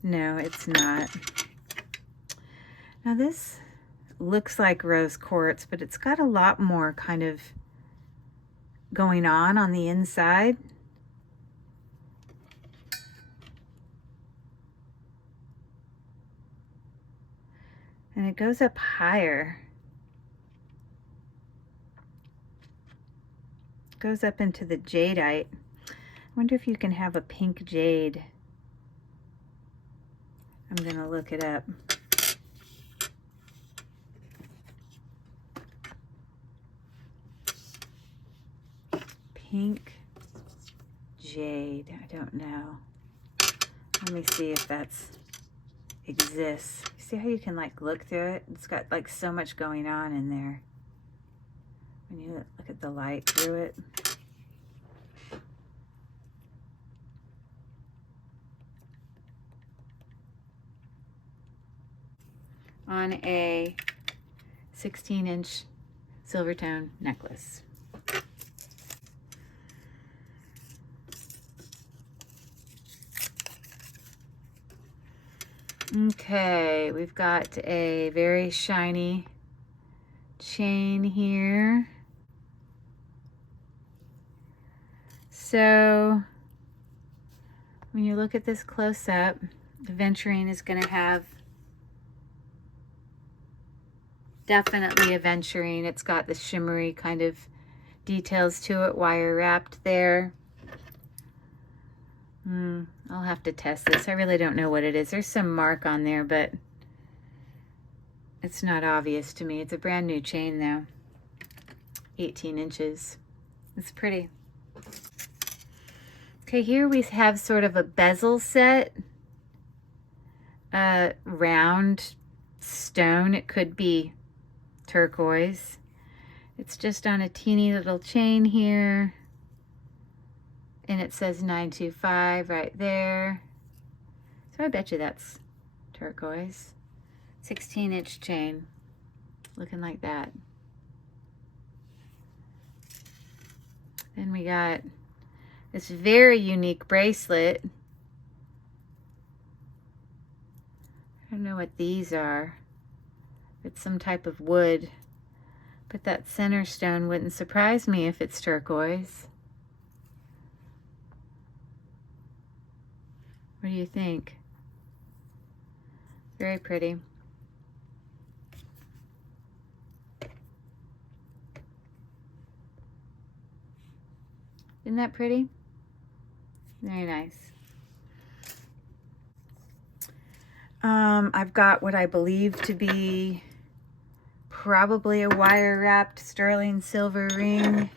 No, it's not. Now this looks like rose quartz, but it's got a lot more kind of going on the inside. And it goes up higher. It goes up into the jadeite. I wonder if you can have a pink jade. I'm gonna look it up. Pink jade, I don't know. Let me see if that's exists. See how you can like look through it? It's got like so much going on in there. When you look at the light through it. On a 16-inch silver tone necklace. Okay, we've got a very shiny chain here. So when you look at this close up, the aventurine is going to have definitely aventurine. It's got the shimmery kind of details to it, wire wrapped there. I'll have to test this. I really don't know what it is. There's some mark on there, but it's not obvious to me. It's a brand new chain though. 18 inches. It's pretty. Okay, here we have sort of a bezel set. Round stone. It could be turquoise. It's just on a teeny little chain here. And it says 925 right there. So I bet you that's turquoise. 16-inch chain. Looking like that. Then we got this very unique bracelet. I don't know what these are. It's some type of wood. But that center stone wouldn't surprise me if it's turquoise. What do you think? Very pretty. Isn't that pretty? Very nice. I've got what I believe to be probably a wire wrapped sterling silver ring.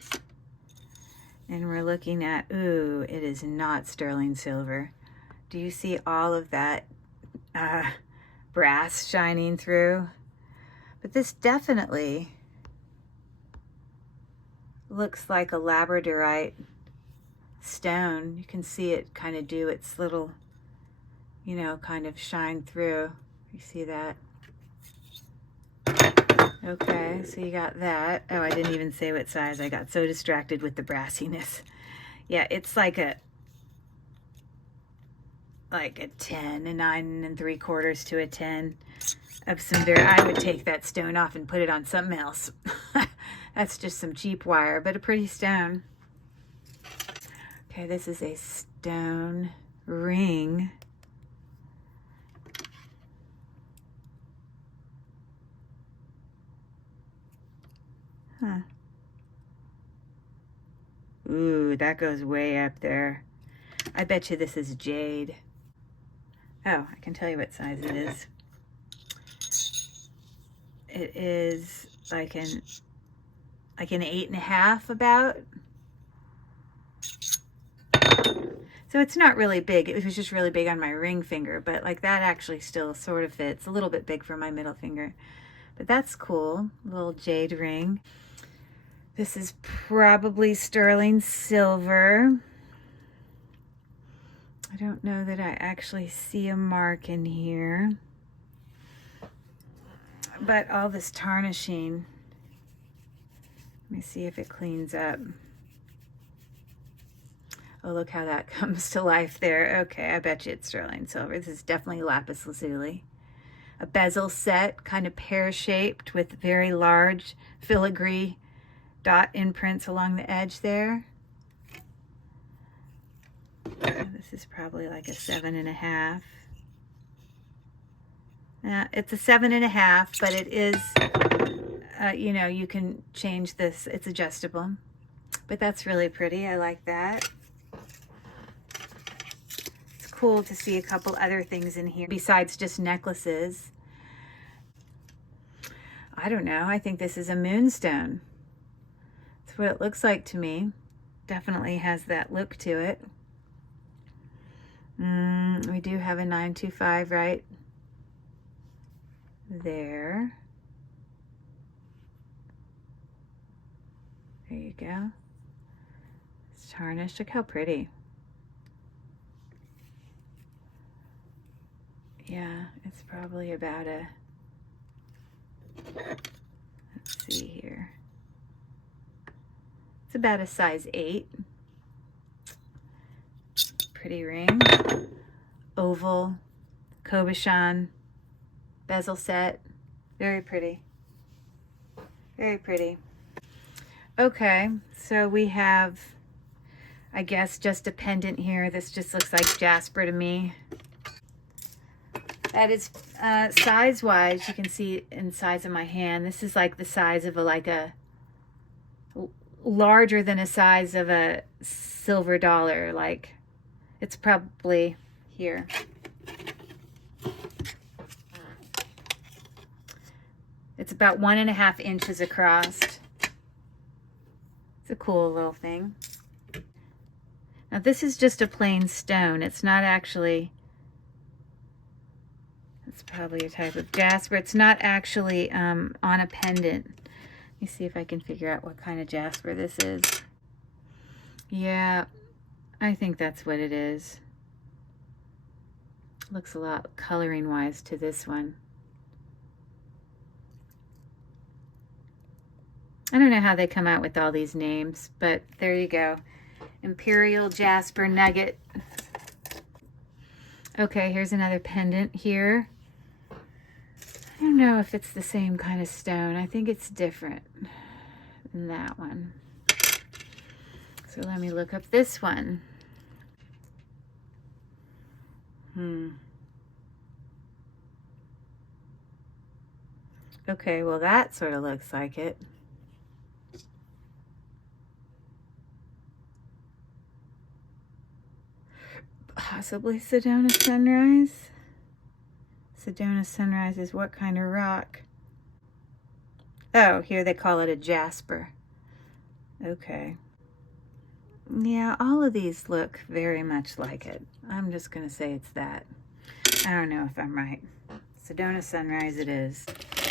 And we're looking at, ooh, it is not sterling silver. Do you see all of that brass shining through? But this definitely looks like a labradorite stone. You can see it kind of do its little, you know, kind of shine through. You see that? Okay, so you got that. Oh, I didn't even say what size. I got so distracted with the brassiness. Yeah, it's like a 10, a 9 3/4 to a 10 of some very, I would take that stone off and put it on something else. That's just some cheap wire, but a pretty stone. Okay, this is a stone ring. Huh. Ooh, that goes way up there. I bet you this is jade. Oh, I can tell you what size it is. It is like an 8.5 about. So it's not really big. It was just really big on my ring finger, but like that actually still sort of fits. A little bit big for my middle finger, but that's cool. Little jade ring. This is probably sterling silver. I don't know that I actually see a mark in here, but all this tarnishing. Let me see if it cleans up. Oh, look how that comes to life there. Okay, I bet you it's sterling silver. This is definitely lapis lazuli. A bezel set, kind of pear-shaped with very large filigree dot imprints along the edge there. This is probably like a 7.5. It's a 7.5, but it is, you know, you can change this. It's adjustable, but that's really pretty. I like that. It's cool to see a couple other things in here besides just necklaces. I don't know. I think this is a moonstone. That's what it looks like to me. Definitely has that look to it. We do have a 925 right there. There you go. It's tarnished. Look how pretty. Yeah, it's probably about a, let's see here. It's about a size 8. Pretty ring. Oval, cabochon, bezel set. Very pretty. Very pretty. Okay, so we have, I guess, just a pendant here. This just looks like jasper to me. That is size-wise, you can see in size of my hand. This is like the size of a larger than a size of a silver dollar. Like, it's probably here. It's about 1.5 inches across. It's a cool little thing. Now this is just a plain stone. It's not actually, it's probably a type of jasper. It's not actually on a pendant. Let me see if I can figure out what kind of jasper this is. Yeah, I think that's what it is. Looks a lot coloring wise to this one. I don't know how they come out with all these names, but there you go. Imperial Jasper Nugget. Okay, here's another pendant here. I don't know if it's the same kind of stone. I think it's different than that one. So let me look up this one. Okay, well that sort of looks like it. Possibly Sedona Sunrise. Sedona Sunrise is what kind of rock? Oh, here they call it a jasper. Okay. Yeah, all of these look very much like it. I'm just going to say it's that. I don't know if I'm right. Sedona Sunrise it is.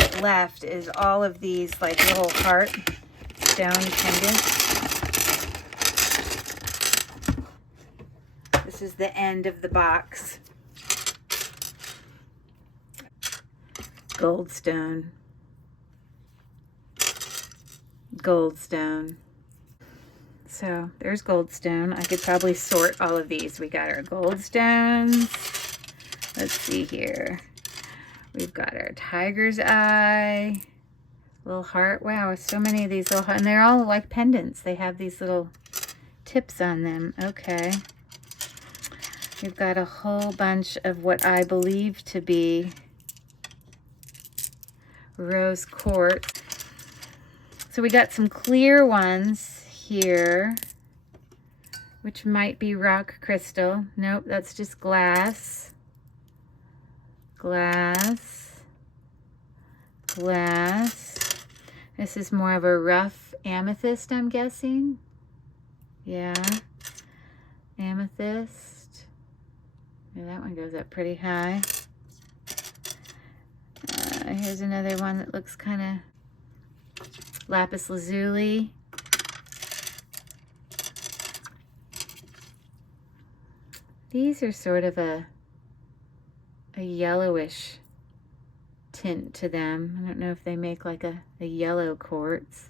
have left is all of these like little heart stone pendants. This is the end of the box. Goldstone. Goldstone. So there's goldstone. I could probably sort all of these. We got our goldstones. Let's see here. We've got our tiger's eye. Little heart. Wow, so many of these little, and they're all like pendants. They have these little tips on them. Okay. We've got a whole bunch of what I believe to be rose quartz. So we got some clear ones here, which might be rock crystal. Nope, that's just glass. Glass. Glass. This is more of a rough amethyst, I'm guessing. Yeah. Amethyst. Yeah, that one goes up pretty high. Here's another one that looks kind of lapis lazuli. These are sort of a yellowish tint to them. I don't know if they make like a yellow quartz.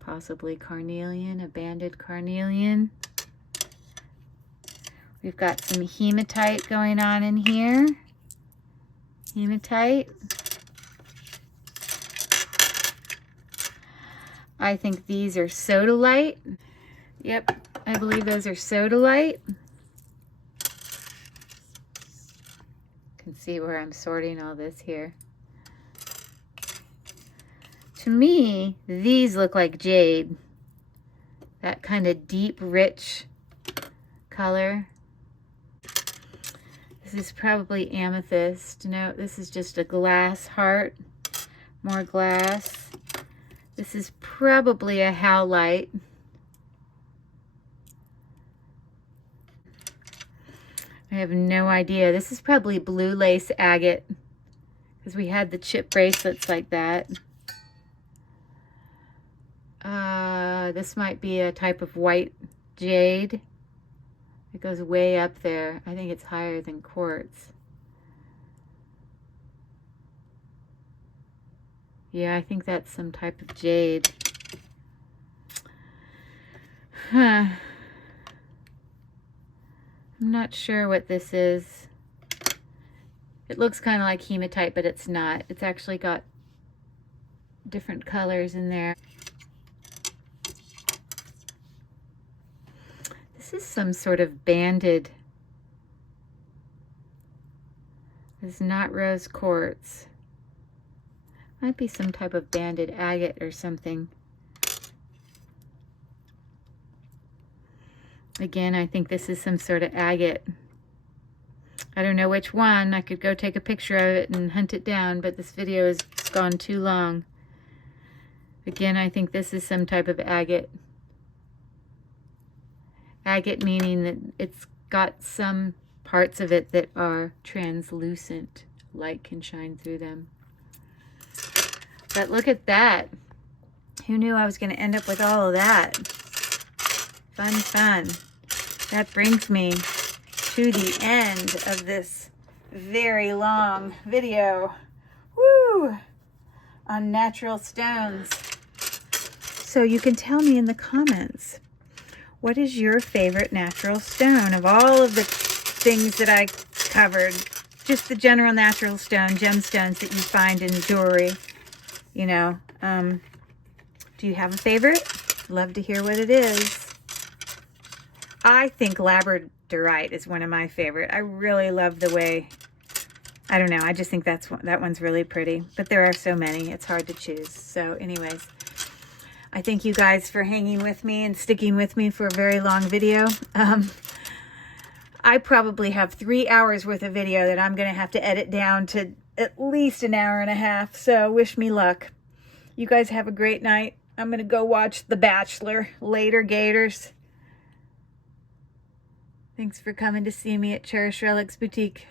Possibly carnelian, a banded carnelian. We've got some hematite going on in here. Hematite. I think these are sodalite. Yep, I believe those are sodalite. You can see where I'm sorting all this here. To me, these look like jade. That kind of deep, rich color. This is probably amethyst. No, this is just a glass heart. More glass. This is probably a howlite. I have no idea. This is probably blue lace agate, because we had the chip bracelets like that. This might be a type of white jade. It goes way up there. I think it's higher than quartz. Yeah, I think that's some type of jade. Huh. I'm not sure what this is. It looks kind of like hematite, but it's not. It's actually got different colors in there. This is some sort of banded. This is not rose quartz. Might be some type of banded agate or something. Again, I think this is some sort of agate. I don't know which one. I could go take a picture of it and hunt it down, but this video has gone too long. Again, I think this is some type of agate. Agate meaning that it's got some parts of it that are translucent. Light can shine through them. But look at that. Who knew I was going to end up with all of that? Fun, fun. That brings me to the end of this very long video. Woo! On natural stones. So you can tell me in the comments, what is your favorite natural stone of all of the things that I covered? Just the general natural stone, gemstones that you find in jewelry. You know, do you have a favorite? Love to hear what it is. I think labradorite is one of my favorite. I really love the way, I don't know, I just think that one's really pretty. But there are so many, it's hard to choose. So anyways, I thank you guys for hanging with me and sticking with me for a very long video. I probably have 3 hours worth of video that I'm going to have to edit down to at least an hour and a half. So wish me luck. You guys have a great night. I'm going to go watch The Bachelor. Later, Gators. Thanks for coming to see me at Cherished Relics Boutique.